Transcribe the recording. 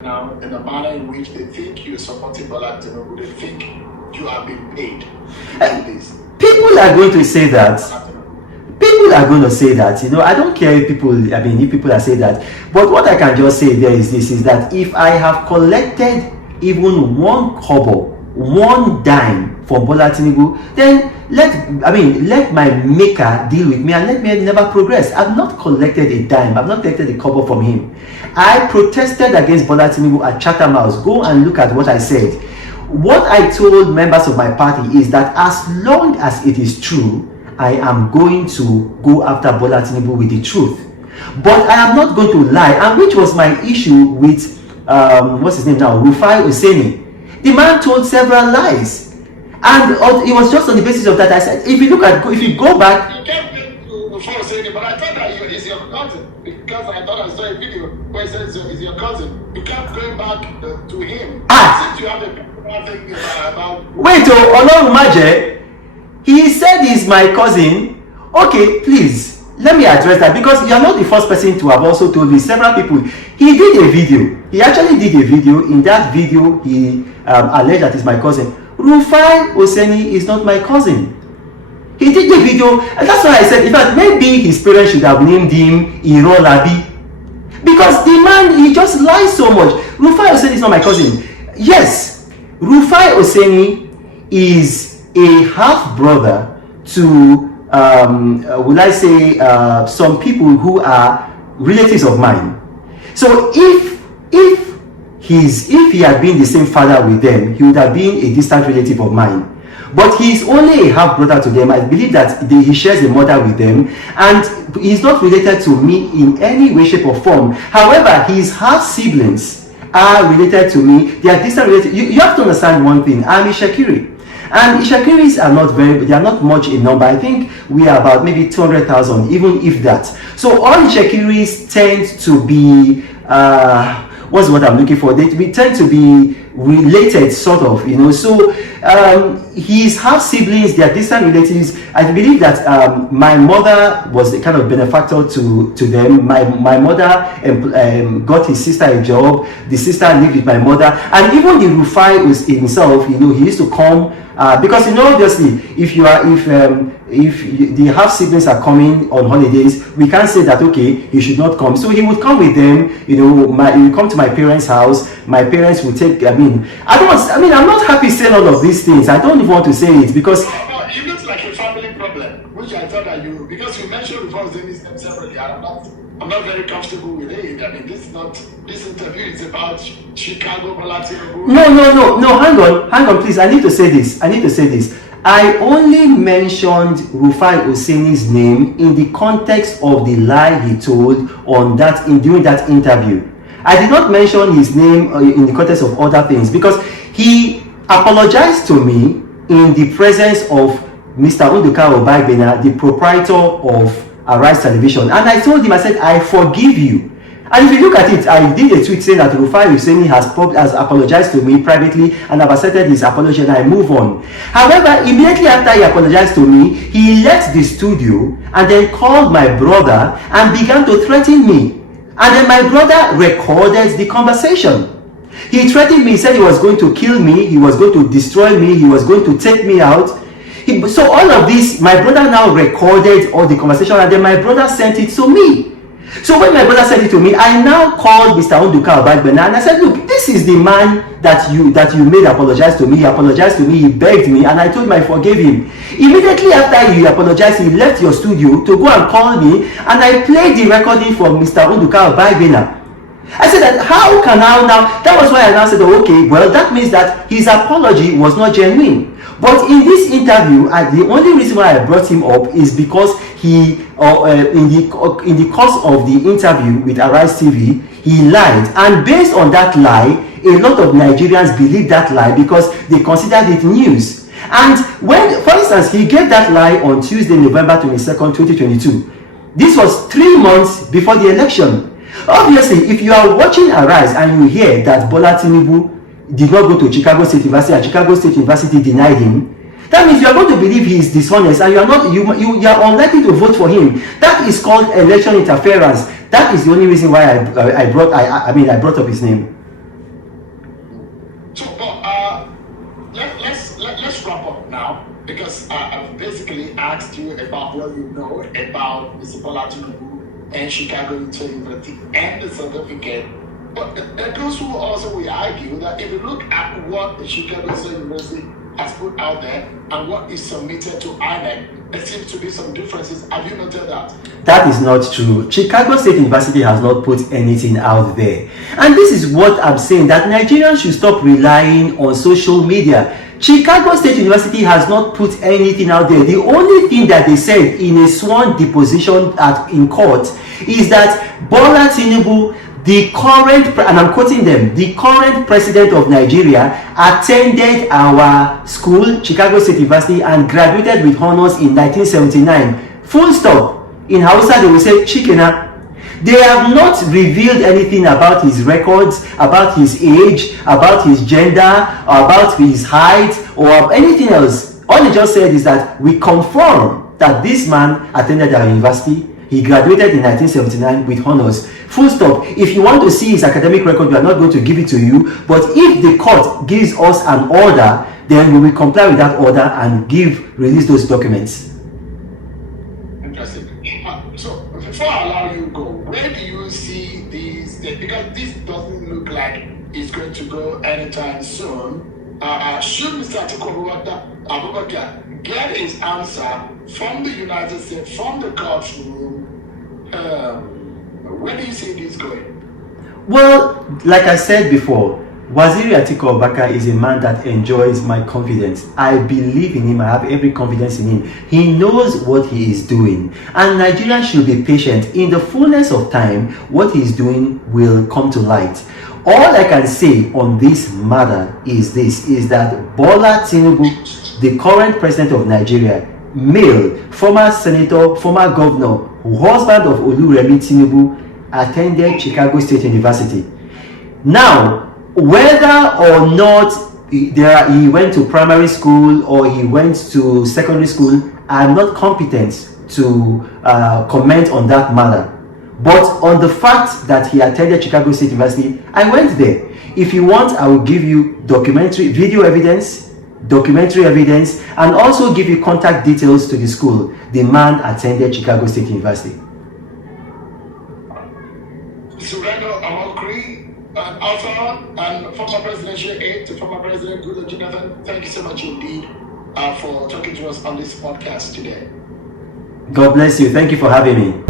now in the manner in which they think you're supporting Bola Tinubu, they think you are being paid to do this. People are going to say that. People are going to say that. I don't care if people are saying that. But what I can just say there is this, is that if I have collected even one kobo, one dime from Bola Tinubu, then let my maker deal with me and let me never progress. I've not collected a dime. I've not collected a kobo from him. I protested against Bola Tinubu at Chatham House. Go and look at what I said. What I told members of my party is that as long as it is true, I am going to go after Bola Tinubu with the truth. But I am not going to lie, and which was my issue with what's his name now, Rufai Oseni. The man told several lies, and it was just on the basis of that I said, if you go back. You can't blame Rufai Oseni, but I thought that he's your cousin, because I thought I saw a video where he said he's your cousin. You kept going back to him. Since you have a thing about. Wait, Olorumaje, he said he's my cousin. Okay, please let me address that, because you are not the first person to have also told me. Several people. He did a video. He actually did a video. In that video, he alleged that he's my cousin. Rufai Oseni is not my cousin. He did the video, and that's why I said, in fact, maybe his parents should have named him Irolabi, because the man, he just lies so much. Rufai Oseni is not my cousin. Yes, Rufai Oseni is a half brother to will I say some people who are relatives of mine. So if he had been the same father with them, he would have been a distant relative of mine. But he's only a half brother to them. I believe that he shares a mother with them, and he's not related to me in any way, shape, or form. However, his half siblings are related to me. They are distant relatives. You have to understand one thing. I'm Ishakiri. And Ishakiris are they are not much in number. I think we are about maybe 200,000, even if that. So all Ishakiris tend to be, what's what I'm looking for? We tend to be related, sort of, So his half siblings, they are distant relatives. I believe that my mother was the kind of benefactor to them. My mother got his sister a job. The sister lived with my mother, and even the Rufai was himself. He used to come. Because obviously, if the half siblings are coming on holidays, we can't say that okay, he should not come. So he would come with them. He would come to my parents' house. My parents would take. I'm not happy saying all of these things. I don't even want to say it because it looks like a family problem, which I thought that because you mentioned before this name separately. I'm not very comfortable with it. This interview is about Chicago Bola Tinubu. No, hang on, please. I need to say this. I only mentioned Rufai Oseni's name in the context of the lie he told during that interview. I did not mention his name in the context of other things, because he apologized to me in the presence of Mr. Nduka Obagbena, the proprietor of Arise Television, and I told him, I said, I forgive you. And if you look at it, I did a tweet saying that Rufai Oseni has apologized to me privately, and I've accepted his apology, and I move on. However, immediately after he apologized to me, he left the studio and then called my brother and began to threaten me. And then my brother recorded the conversation. He threatened me, he said he was going to kill me, he was going to destroy me, he was going to take me out. So all of this, my brother now recorded all the conversation, and then my brother sent it to me. So when my brother sent it to me, I now called Mr. Nduka Obagbena and I said, look, this is the man that you made apologize to me. He apologized to me, he begged me, and I told him I forgave him. Immediately after he apologized, he left your studio to go and call me, and I played the recording from Mr. Nduka Obagbena. I said that how can I now? That was why I now said, okay, well, that means that his apology was not genuine. But in this interview, the only reason why I brought him up is because he, in the course of the interview with Arise TV, he lied, and based on that lie, a lot of Nigerians believe that lie because they considered it news. And when, for instance, he gave that lie on Tuesday, November 22nd, 2022. This was 3 months before the election. Obviously, if you are watching Arise and you hear that Bola Tinubu did not go to Chicago State University and Chicago State University denied him, that means you are going to believe he is dishonest, and you are unlikely to vote for him. That is called election interference. That is the only reason why I brought up his name. because I've basically asked you about what you know about Mr. Bola Tinubu and Chicago University and the certificate. But those who also will argue that if you look at what the Chicago University has put out there and what is submitted to INEC, there seems to be some differences. Have you noted that? That is not true. Chicago State University has not put anything out there. And this is what I'm saying, that Nigerians should stop relying on social media. Chicago State University has not put anything out there. The only thing that they said in a sworn deposition in court is that Bola Tinubu, the current, and I'm quoting them, the current president of Nigeria, attended our school, Chicago State University, and graduated with honors in 1979. Full stop. In Hausa, they will say Chikena. They have not revealed anything about his records, about his age, about his gender, or about his height, or anything else. All they just said is that we confirm that this man attended our university. He graduated in 1979 with honors. Full stop. If you want to see his academic record, we are not going to give it to you. But if the court gives us an order, then we will comply with that order and release those documents. Interesting. So before I allow you to go, where do you see these? Because this doesn't look like it's going to go anytime soon. Should Mr. Atiku Abubakar get his answer from the United States, from the courtroom, where do you see this going? Well, like I said before, Waziri Atiku Abubakar is a man that enjoys my confidence. I believe in him. I have every confidence in him. He knows what he is doing. And Nigerians should be patient. In the fullness of time, what he is doing will come to light. All I can say on this matter is that Bola Tinubu, the current president of Nigeria, male, former senator, former governor, husband of Oluremi Tinubu, attended Chicago State University. Now, whether or not he went to primary school or he went to secondary school, I'm not competent to comment on that matter. But on the fact that he attended Chicago State University, I went there. If you want, I will give you video evidence, and also give you contact details to the school. The man attended Chicago State University. Reno Omokri, an author and former presidential aide to former President Goodluck Jonathan, thank you so much indeed for talking to us on this podcast today. God bless you. Thank you for having me.